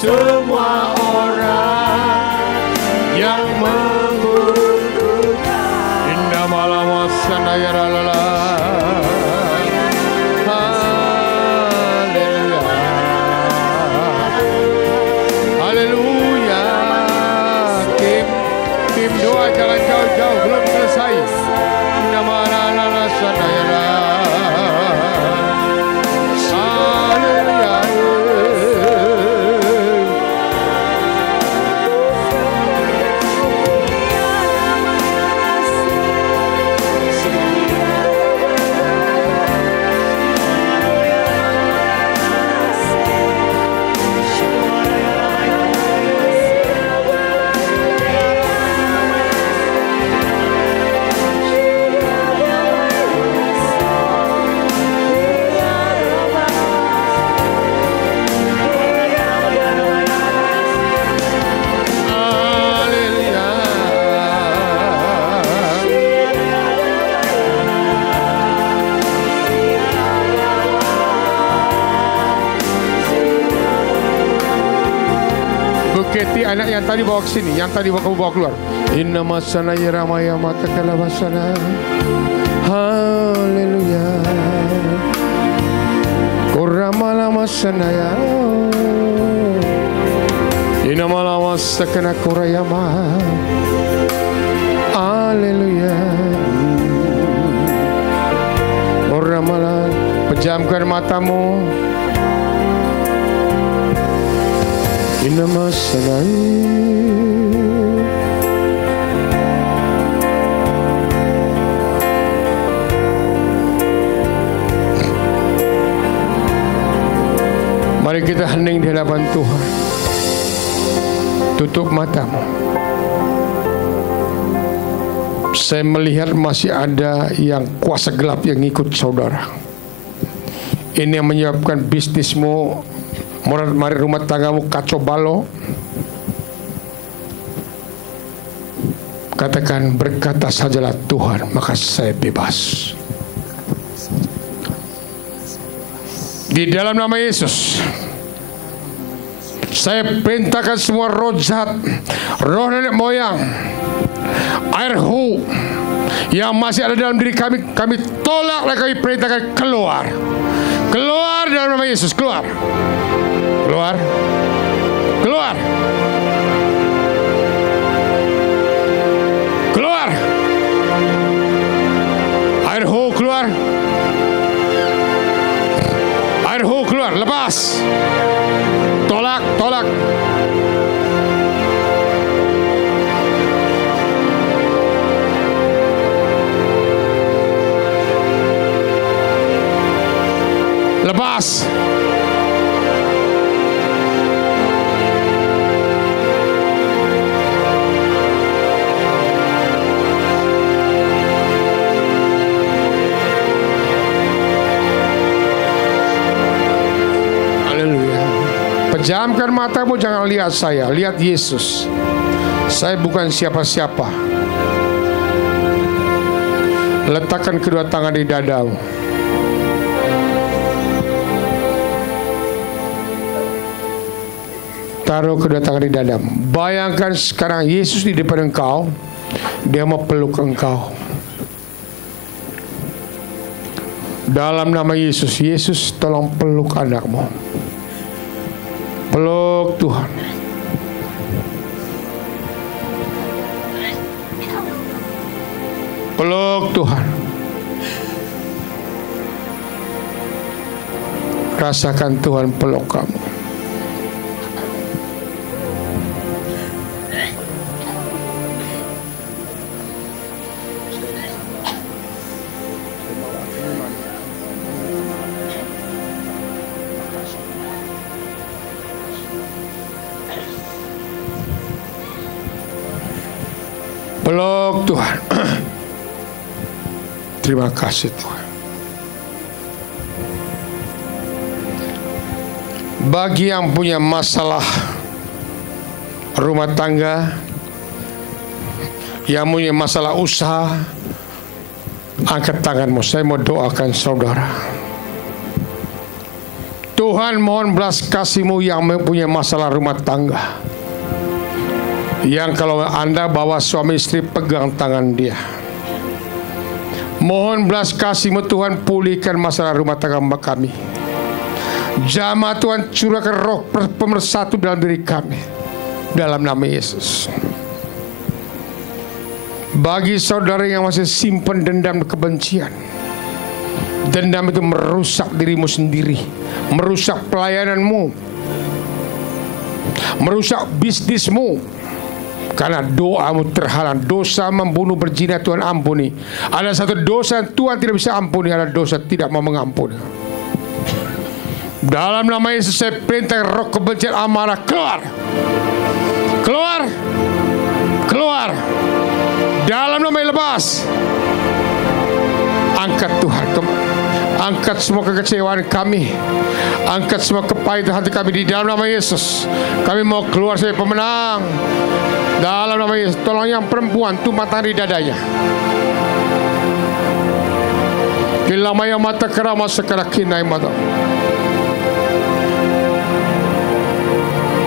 semua orang yang membutuhkan. Inna malam sanaya lalala. Haleluya. Tim doa jangan jauh-jauh, belum selesai. Inna malam sanaya lalala. Keti anak yang tadi bawa ke sini, yang tadi kamu bawa keluar. Inna masana yaramaya mata kalabasana. Haleluya. Kuramala masana ya. Inna malama sakana kurayama. Haleluya. Kuramala, pejamkan matamu. Inama sanai. Mari kita hening di hadapan Tuhan. Tutup matamu. Saya melihat masih ada yang kuasa gelap yang ikut saudara. Ini yang menyebabkan bisnismu, mari rumah tanggamu kacau balau. Katakan, berkata sajalah Tuhan, maka saya bebas. Di dalam nama Yesus, saya perintahkan semua roh jahat, roh nenek moyang, air hu yang masih ada dalam diri kami, kami tolak dan kami perintahkan keluar. Keluar dalam nama Yesus, keluar. Keluar. Keluar. Keluar. Air hu keluar. Air hu keluar. Lepas. Tolak. Tolak. Lepas. Pejamkan matamu, jangan lihat saya, lihat Yesus. Saya bukan siapa-siapa. Letakkan kedua tangan di dadamu. Taruh kedua tangan di dadamu. Bayangkan sekarang Yesus di depan engkau. Dia mau peluk engkau. Dalam nama Yesus, Yesus tolong peluk anakmu. Peluk Tuhan. Peluk Tuhan. Rasakan Tuhan peluk kamu. Peluk Tuhan. Terima kasih Tuhan. Bagi yang punya masalah rumah tangga, yang punya masalah usaha, angkat tanganmu. Saya mau doakan saudara. Tuhan Tuhan, mohon belas kasih-Mu yang mempunyai masalah rumah tangga, yang kalau Anda bawa suami istri, pegang tangan dia. Mohon belas kasih-Mu Tuhan, pulihkan masalah rumah tangga kami. Jamah Tuhan, curahkan roh pemersatu dalam diri kami, dalam nama Yesus. Bagi saudara yang masih simpan dendam dan kebencian, dendam itu merusak dirimu sendiri, merusak pelayananmu, merusak bisnismu. Karena doamu terhalang. Dosa membunuh berzina Tuhan ampuni. Ada satu dosa yang Tuhan tidak bisa ampuni, ada dosa tidak mau mengampuni. Dalam nama Yesus saya perintah roh kebencian, amarah, keluar. Keluar. Keluar. Dalam nama Yesus lepas. Angkat Tuhan, angkat semua kekecewaan kami, angkat semua kepahitan hati kami di dalam nama Yesus. Kami mau keluar sebagai pemenang dalam nama Yesus. Tolong yang perempuan tumpah tangan di dadanya. Kilamaya mata kerama sekarang kinai mata.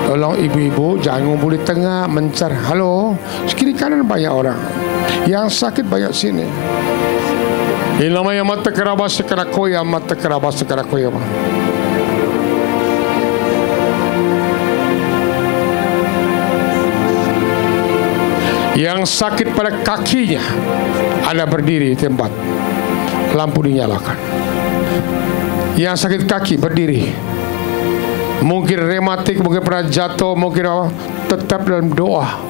Tolong ibu-ibu jangan ngumpul di tengah mencar. Halo, kiri kanan banyak orang, yang sakit banyak sini. Ilamaya mata keraba sekarang koya mata keraba sekarang koya. Yang sakit pada kakinya, Anda berdiri di tempat, lampu dinyalakan. Yang sakit kaki berdiri. Mungkin rematik, mungkin pernah jatuh, mungkin tetap dalam doa.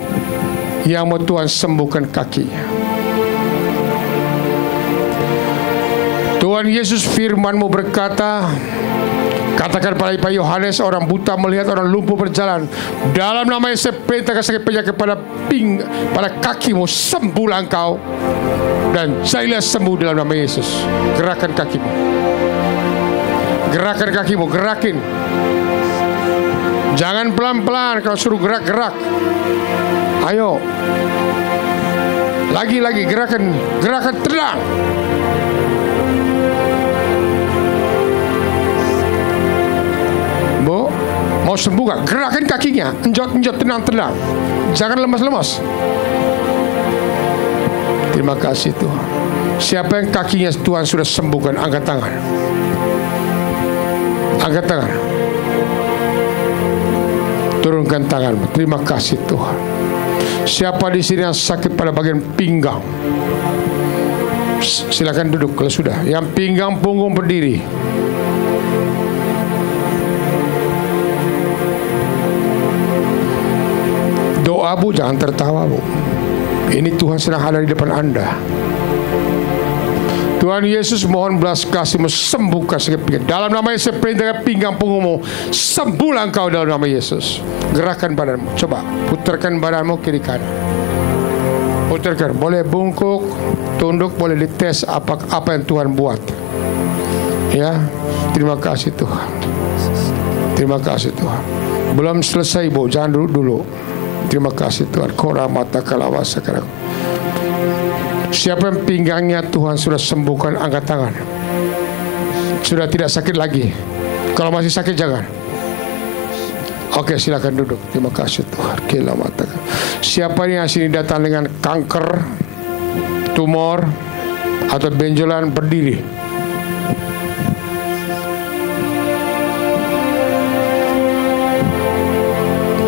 Yang mau Tuhan sembuhkan kakinya. Tuhan Yesus firman-Mu berkata, katakan pada Pak Yohanes, orang buta melihat, orang lumpuh berjalan. Dalam nama Yesus perintahkan sakit penyakit pada kakimu, sembuhlah engkau. Dan jadilah sembuh dalam nama Yesus. Gerakan kakimu. Gerakan kakimu, gerakin. Jangan pelan-pelan, kalau suruh gerak-gerak. Ayo. Lagi-lagi gerakan tenang. Bu, mau sembuh gak? Gerakan kakinya, enjot-enjot, tenang-tenang. Jangan lemas-lemas. Terima kasih Tuhan. Siapa yang kakinya Tuhan sudah sembuhkan, angkat tangan. Angkat tangan. Turunkan tanganmu. Terima kasih Tuhan. Siapa di sini yang sakit pada bagian pinggang, silakan duduk kalau sudah. Yang pinggang punggung berdiri. Doa Bu, jangan tertawa Bu. Ini Tuhan sedang ada di depan Anda. Tuhan Yesus, mohon belas kasih-Mu, sembuhkan sakit pinggang. Dalam nama Yesus perintahkan pinggang punggungmu, sembuhlah engkau dalam nama Yesus. Gerakan badanmu, coba putarkan badanmu kiri kanan. Putarkan, boleh bungkuk, tunduk, boleh dites apa yang Tuhan buat. Ya, terima kasih Tuhan. Terima kasih Tuhan. Belum selesai Bu, jangan duduk dulu. Terima kasih Tuhan. Kora mata kalawasa sekarang. Siapa yang pinggangnya Tuhan sudah sembuhkan, angkat tangan. Sudah tidak sakit lagi. Kalau masih sakit jangan. Oke, silakan duduk. Terima kasih Tuhan. Kila mata. Siapa yang sini datang dengan kanker, tumor, atau benjolan, berdiri.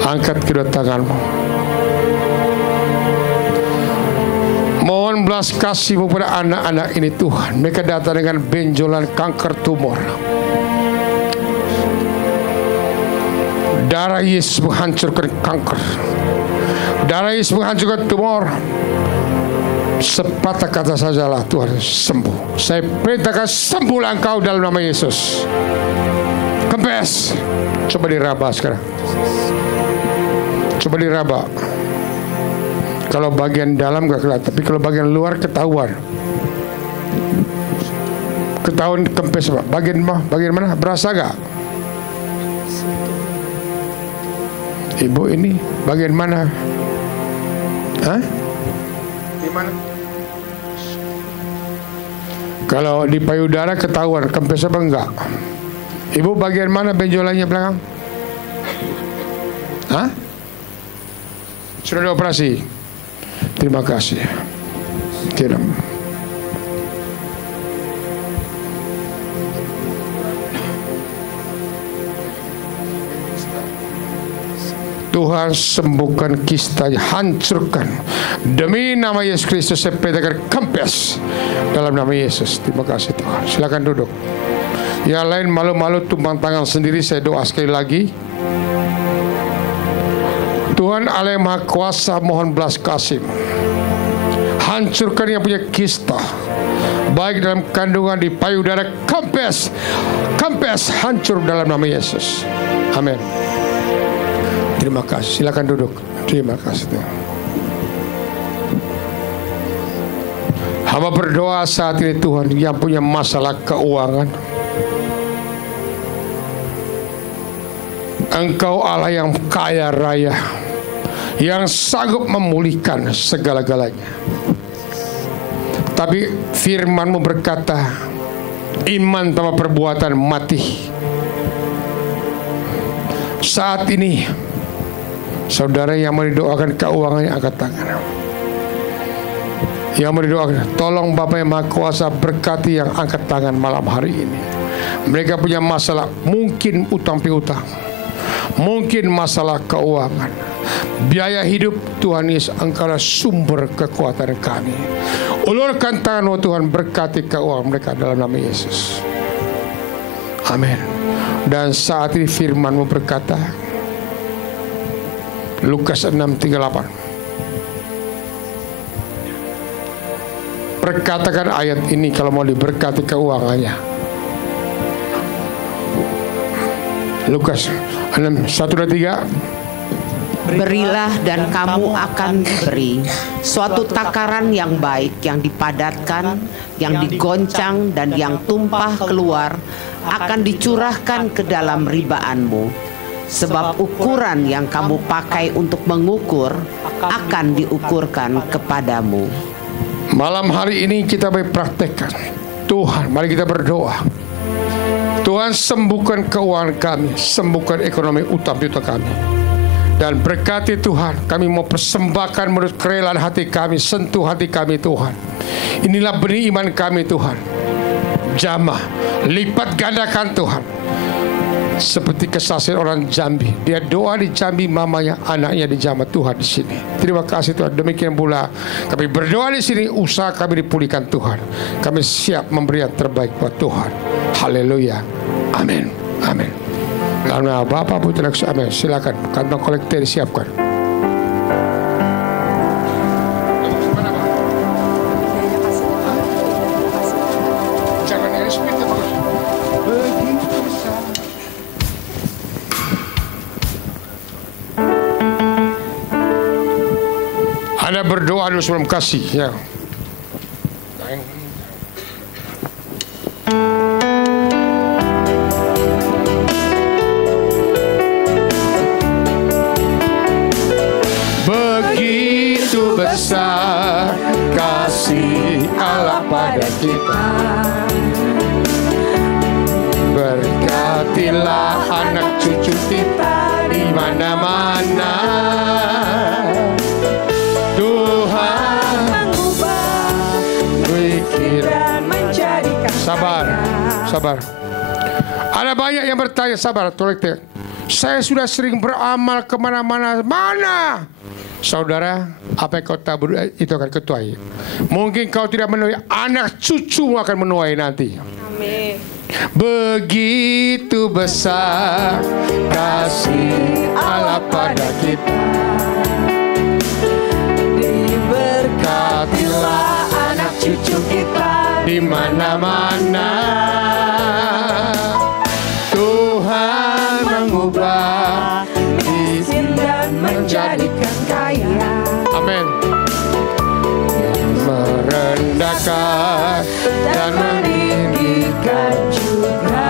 Angkat kedua tanganmu. Mohon belas kasih-Mu pada anak-anak ini Tuhan. Mereka datang dengan benjolan, kanker, tumor. Darah Yesus menghancurkan kanker. Darah Yesus menghancurkan tumor. Sepatah kata sajalah Tuhan sembuh. Saya perintahkan sembuhlah engkau dalam nama Yesus. Kempes. Coba diraba sekarang. Coba diraba. Kalau bagian dalam gak kelihatan, tapi kalau bagian luar ketahuan. Ketahuan kempes Pak. Bagian mana? Berasa gak? Ibu ini bagian mana? Hah? Di mana? Kalau di payudara ketahuan kempes apa enggak? Ibu bagian mana benjolannya belakang? Hah? Sudah dioperasi? Terima kasih. Kirim. Tuhan sembuhkan kistanya, hancurkan demi nama Yesus Kristus. Saya pedakan kempes dalam nama Yesus. Terima kasih Tuhan. Silakan duduk. Yang lain malu-malu tumpang tangan sendiri. Saya doa sekali lagi. Tuhan Allah yang Maha Kuasa, mohon belas kasih. Hancurkan yang punya kista, baik dalam kandungan, di payudara, kempes, hancur dalam nama Yesus. Amin. Terima kasih. Silakan duduk. Terima kasih Tuhan. Hamba berdoa saat ini Tuhan, yang punya masalah keuangan, Engkau Allah yang kaya raya, yang sanggup memulihkan segala-galanya. Tapi firman-Mu berkata, iman tanpa perbuatan mati. Saat ini saudara yang mau didoakan keuangannya, angkat tangan. Yang mau didoakan, tolong Bapa yang Maha Kuasa berkati yang angkat tangan malam hari ini. Mereka punya masalah, mungkin utang piutang, mungkin masalah keuangan, biaya hidup. Tuhan Yesus, Engkau sumber kekuatan kami. Ulurkan tangan-Mu Tuhan, berkati keuangan mereka dalam nama Yesus. Amin. Dan saat ini firman-Mu berkata, Lukas 6:38, perkatakan ayat ini kalau mau diberkati keuangannya. Lukas 6, 1, 2, 3. Berilah dan kamu akan diberi. Suatu takaran yang baik, yang dipadatkan, yang digoncang, dan yang tumpah keluar akan dicurahkan ke dalam ribaanmu. Sebab ukuran yang kamu pakai untuk mengukur akan diukurkan kepadamu. Malam hari ini kita berpraktekkan. Tuhan, mari kita berdoa. Tuhan, sembuhkan keuangan kami, sembuhkan ekonomi utang piutang kami. Dan berkati Tuhan, kami mau persembahkan menurut kerelaan hati kami, sentuh hati kami Tuhan. Inilah benih iman kami Tuhan. Jamah, lipat gandakan Tuhan. Seperti kesaksian orang Jambi, dia doa di Jambi, mamanya, anaknya dijamah Tuhan di sini. Terima kasih Tuhan. Demikian pula kami berdoa di sini, usaha kami dipulihkan Tuhan. Kami siap memberi yang terbaik buat Tuhan. Haleluya. Amin. Amin. Karena Bapa Putra Kudus. Amin. Silakan kantong kolektor disiapkan. Anda berdoa dulu sebelum kasih ya. Begitu besar kasih Allah pada kita. Berkatilah anak cucu kita di mana-mana. Sabar. Ada banyak yang bertanya, sabar, tolong. Saya sudah sering beramal kemana-mana. Mana? Saudara, apa yang kau tabur itu akan ketuai. Mungkin kau tidak menuai, anak cucumu akan menuai nanti. Amin. Begitu besar kasih Allah pada kita. Diberkatilah anak cucu kita di mana-mana. Tuhan mengubah miskin dan menjadikan kaya. Amin. Merendahkan dan meninggikan juga.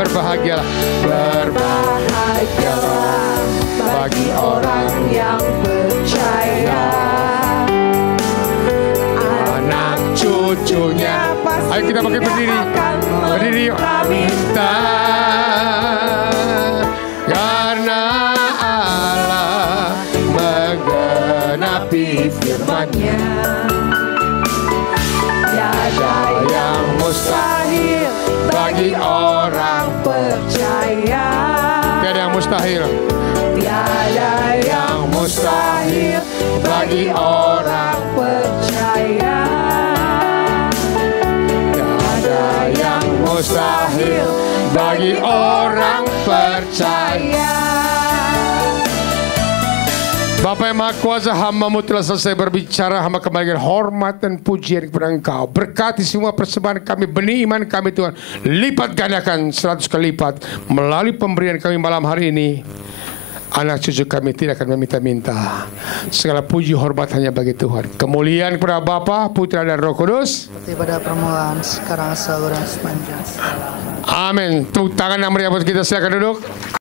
Berbahagialah, berbahagialah bagi orang yang percaya. Anak cucunya, ayo kita pakai berdiri. Berdiri yuk. Minta karena Allah menggenapi firman-Nya. Tiada yang mustahil bagi orang percaya. Tiada yang mustahil. Tiada yang mustahil bagi orang percaya. Tiada yang mustahil bagi orang percaya. Bapa yang Maha Kuasa, hamba-Mu telah selesai berbicara. Hamba kembalikan hormat dan pujian kepada Engkau. Berkati semua persembahan kami, benih iman kami Tuhan. Lipat gandakan 100 kali lipat. Melalui pemberian kami malam hari ini, anak cucu kami tidak akan meminta-minta. Segala puji hormat hanya bagi Tuhan. Kemuliaan kepada Bapa, Putra dan Roh Kudus. Seperti pada permulaan, sekarang selalu dan sepanjang. Amin. Tepuk tangan yang meriah buat kita. Silakan duduk.